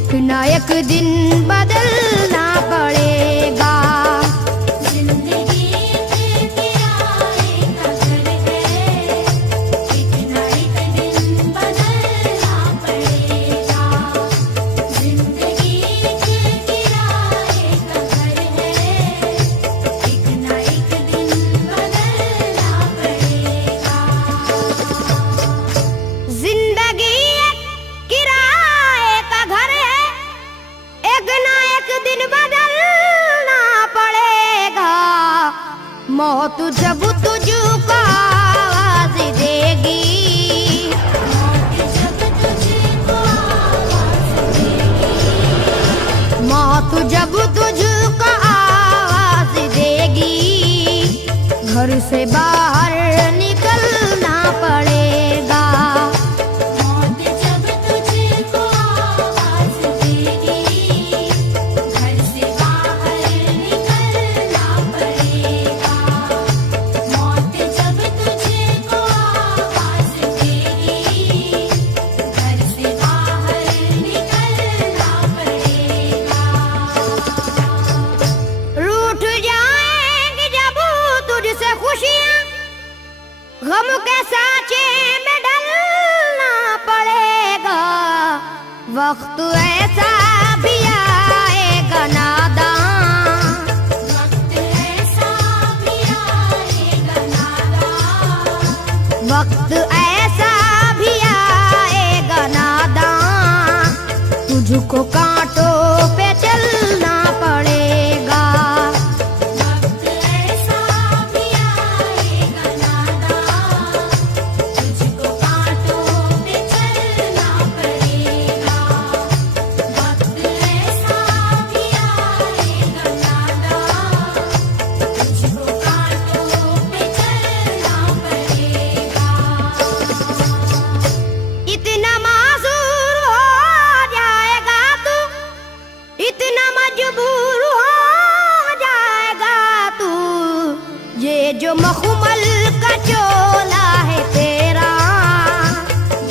एक ना एक दिन बदलना पड़ेगा। जिंदगी के किराए का घर है, एक ना एक दिन बदलना पड़ेगा। जिंदगी के किराए का घर है, एक ना एक दिन बदलना पड़ेगा। जिंदगी एक किराए का घर है, एक ना एक दिन बदलना पड़ेगा। मौत जब तुझको आवाज देगी, मौत जब तुझको आवाज देगी, मौत जब तुझको आवाज देगी, घर से बाहर निकलना पड़ेगा। मौत जब तुझको आवाज देगी, घर से बाहर निकलना पड़ेगा। मौत जब तुझको आवाज देगी, घर से बाहर निकलना पड़ेगा। रूठ जाएंगी जब तुझसे खुशियां, गम के साँचे में ढलना पड़ेगा। वक्त ऐसा भी आएगा नादान, वक्त ऐसा भी आएगा नादान, वक्त ऐसा भी आएगा नादान, तुझको कांटों पे चलना पड़ेगा। वक्त ऐसा भी आएगा नादान, तुझको कांटों पे चलना पड़ेगा। वक्त ऐसा भी आएगा नादान, तुझको कांटों पे चलना पड़ेगा। इतना मासूर हो जाएगा तू, इतना मजबूर हो जाएगा तू, ये जो मखमल का चोला है तेरा,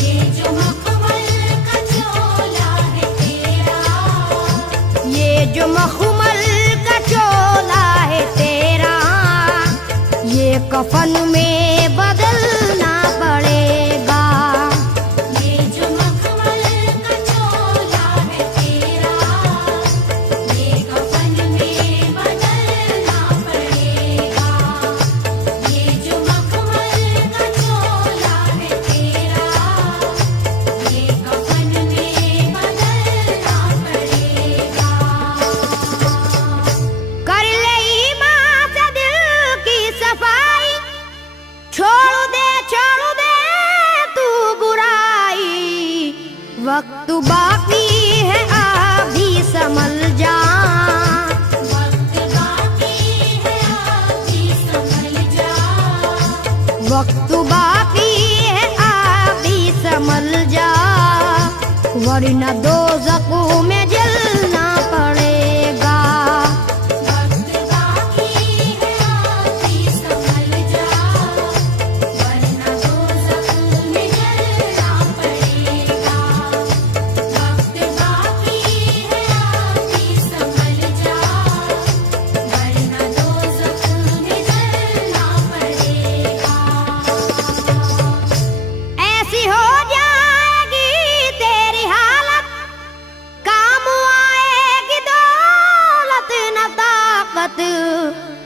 ये जो मखमल का चोला है तेरा, ये जो मखमल का चोला है तेरा, ये कफन में बदलना पड़ेगा। ये जो मखमल का चोला है तेरा, ये कफन में बदलना पड़ेगा। ये जो मखमल का चोला है तेरा, ये कफन में बदलना पड़ेगा। कर ले ईमान से दिल की सफाई, छोड़ दे तू बुराई। वक्त बाकी है अभी संभल जा, वक्त बाकी है अभी संभल जा, वक्त बाकी है अभी संभल जा, वरना दोज़ख में जलना पड़ेगा। वक्त बाकी है अभी संभल जा, वरना दोज़ख में जलना पड़ेगा। वक्त बाकी है अभी संभल जा, वरना दोज़ख में जलना पड़ेगा। ऐसी हो जाएगी तेरी हालत, काम आएगी दौलत न ताकत,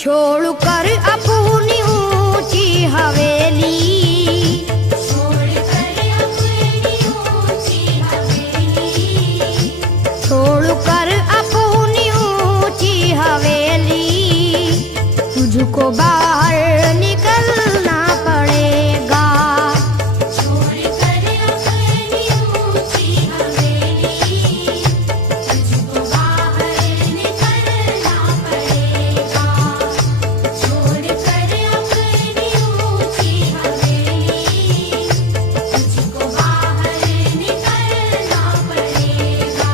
छोड़ कर अपनी ऊंची हवेली, छोड़ कर अपनी ऊंची हवेली, छोड़ कर अपनी ऊंची हवेली, तुझको बाहर निकलना पड़ेगा। छोड़ कर अपनी ऊंची हवेली, तुझको बाहर निकलना पड़ेगा। छोड़ कर अपनी ऊंची हवेली, तुझको बाहर निकलना पड़ेगा।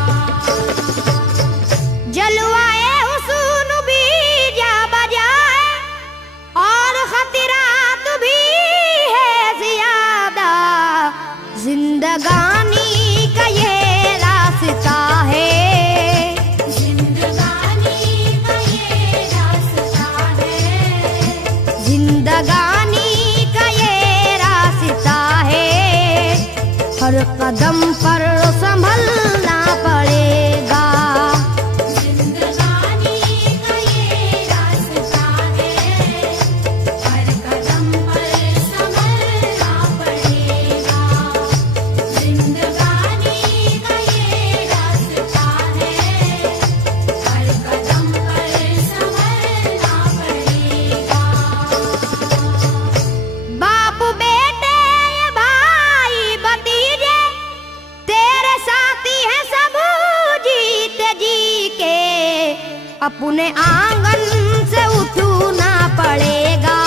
जलवाए हुस्न भी जा बजाए, और खतरात भी है जियादा, जिंदगानी का ये रास्ता है। कदम पर संभलना पड़ेगा। जिंदगानी का ये रास्ता है, हर कदम पर संभलना पड़ेगा। जिंदगानी का ये रास्ता है, हर कदम पर संभलना पड़ेगा। बाप बेटे भाई भतीजे तेरे साथी हैं सब जीते जी के, अपने आंगन से उठना पड़ेगा।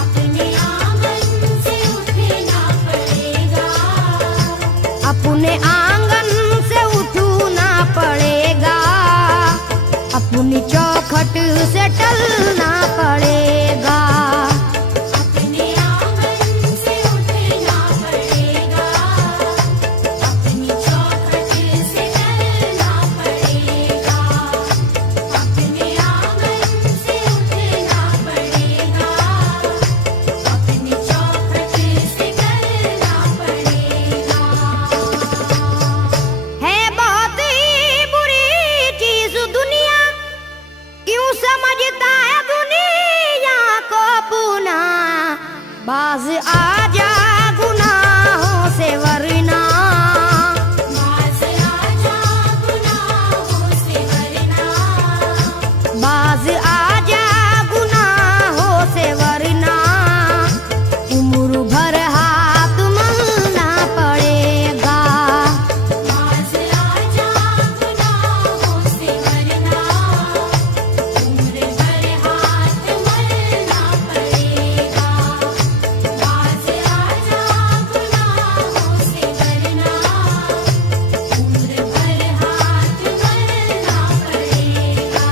अपने आंगन से उठना पड़ेगा। अपने आंगन से उठना पड़ेगा। अपनी चौखट से टलना पड़ेगा। अपने आंगन से उठना पड़ेगा। अपनी चौखट से टलना पड़ेगा। अपने आंगन से उठना पड़ेगा। अपनी चौखट से टलना पड़ेगा। है बहुत ही बुरी चीज दुनिया, क्यों समझता है दुनिया को पुना। बाज आजा गुनाहों से वरना, बाज आजा गुनाहों से वरना। बाज आजा गुनाहों से वरना। उम्र भर हाथ मलना पड़ेगा। बाज आजा गुनाहों से वरना। उम्र भर हाथ मलना पड़ेगा। बाज आजा गुनाहों से वरना। उम्र भर हाथ मलना पड़ेगा।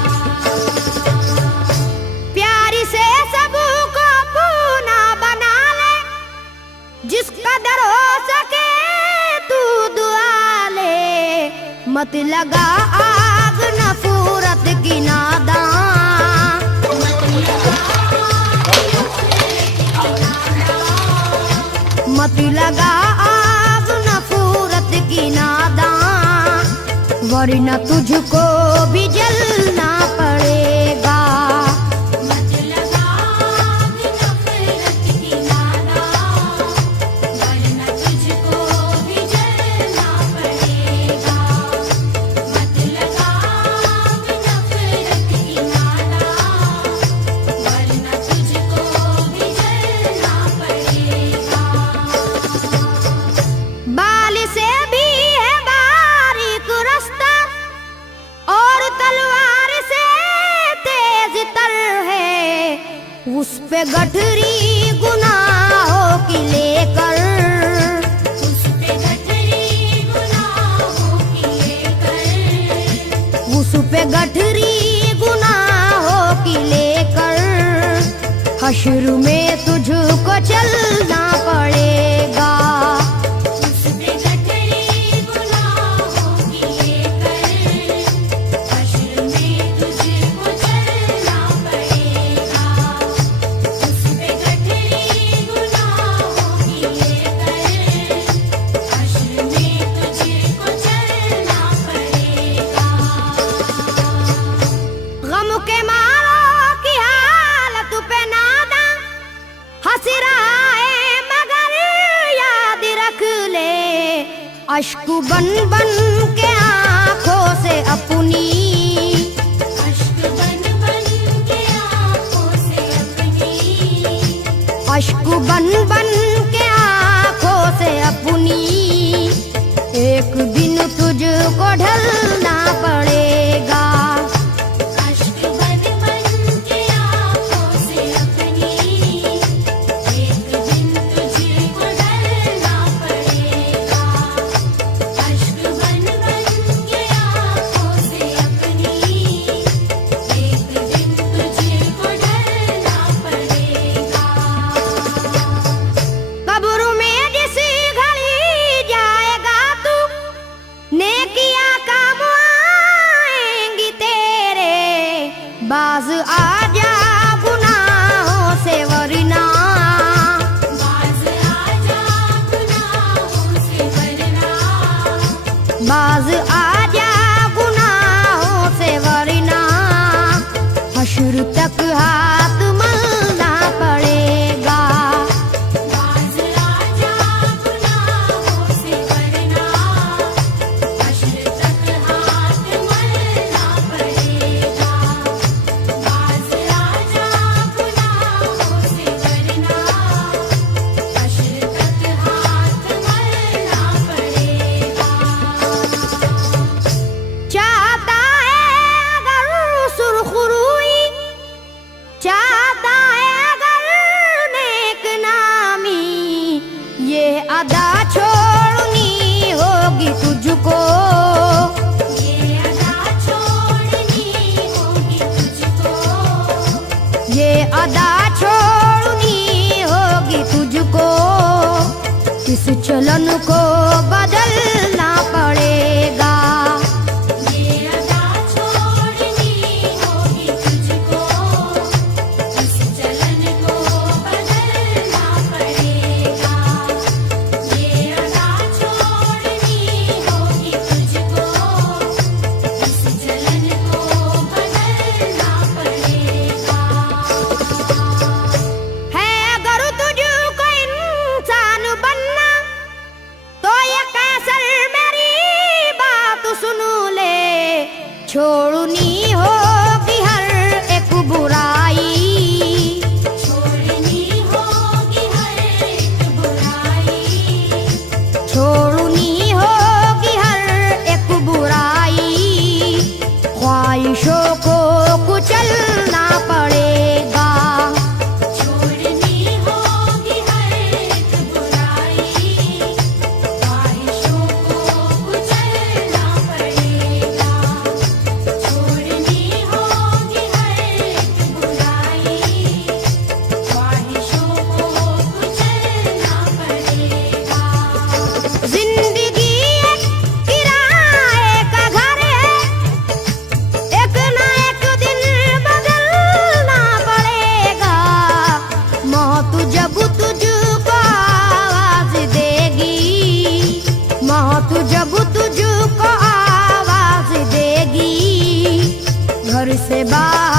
प्यारी से सबको पूना बना ले, जिस कदर हो सके तू दुआ ले। मत लगा आग नफरत की नादान। मत लगा आग नफरत की नादान, वरना तुझको भी जलना पड़ेगा। मत लगा आग नफरत की नादान, वरना तुझको भी जलना पड़ेगा। मत लगा आग नफरत की नादान, वरना तुझको भी जलना पड़ेगा। बाल से भी है बारीक रास्ता, और तलवार से तेज तर है। उस पे गठरी गुनाहों की लेकर, उस पे गठरी गुनाहों की लेकर। उस पे गठरी गुनाहों की लेकर। हश्र में तुझको चलना पड़ेगा। उस पे गठरी गुनाहों की लेकर। हश्र में तुझको चलना पड़ेगा। उस पे गठरी गुनाहों की लेकर। हश्र में तुझको चलना पड़ेगा। गम के मारों की हालत पे नादा हंस रहा है, मगर याद रख ले। अश्क बन बन के आंखों से अपनी, अश्क बन बन के आँखों से अपनी। अश्क बन बन के आंखों से अपनी। एक दिन तुझको ढलना पड़ेगा। अश्क बन बन के आँखों से अपनी। एक दिन तुझको ढलना पड़ेगा। अश्क बन बन के आँखों से अपनी। एक दिन तुझको ढलना पड़ेगा। कब्र में जिस घड़ी जाएगा तू, बाज आजा गुनाहों से वरना हश्र तक हाथ मलना पड़ेगा। बाज आजा गुनाहों से वरना हश्र तक हाथ मलना पड़ेगा। बाज आजा गुनाहों से वरना हश्र तक हाथ मलना पड़ेगा। चाहता है अगर सुरखरुई, चाहता है अगर नेक नामी, ये अदा छोड़नी होगी तुझको। ये अदा छोड़नी होगी तुझको। ये अदा छोड़नी होगी तुझको। इस चलन को बदलना पड़ेगा। ये अदा छोड़नी होगी तुझको। इस चलन को बदलना पड़ेगा। ये अदा छोड़नी होगी तुझको। इस चलन को बदलना पड़ेगा। है अगर तुझको इंसान बनना तो ये कैसर मेरी बात सुन ले। छोड़नी होगी हर एक बुराई, छोड़नी होगी हर एक बुराई। छोड़नी होगी हर एक बुराई। ख्वाहिशों को कुचलना पड़ेगा। छोड़नी होगी हर एक बुराई। ख्वाहिशों को कुचलना पड़ेगा। छोड़नी होगी हर एक बुराई। ख्वाहिशों को कुचलना पड़ेगा। जिंदगी एक किराए का घर है, एक ना एक दिन बदलना पड़ेगा। मौत जब तुझको आवाज देगी, मौत जब तुझको आवाज देगी, घर से बाहर